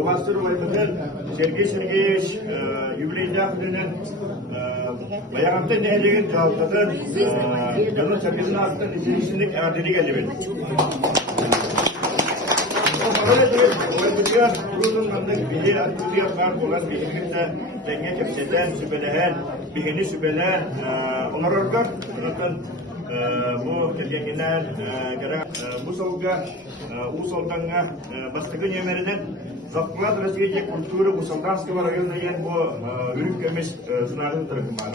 Buhastır Ulaymak'ın Sergey Sergeyevich юбилейді күнінен баяғамда нәлеген жалпыдан жылы сәбезін астын изелесіндік әрдері келді беді. Ойбытыға құрудың ғандық біле атқызы yapar болған бейгімді тәңе кепсетен сүбеләән, бейгіні сүбеләән онарорғар. Bu kelgenler bu solga u soldanга бастыгы немеринен Запад развития культуры Усалданского района ен bu ülkemiz sınavın tarafından.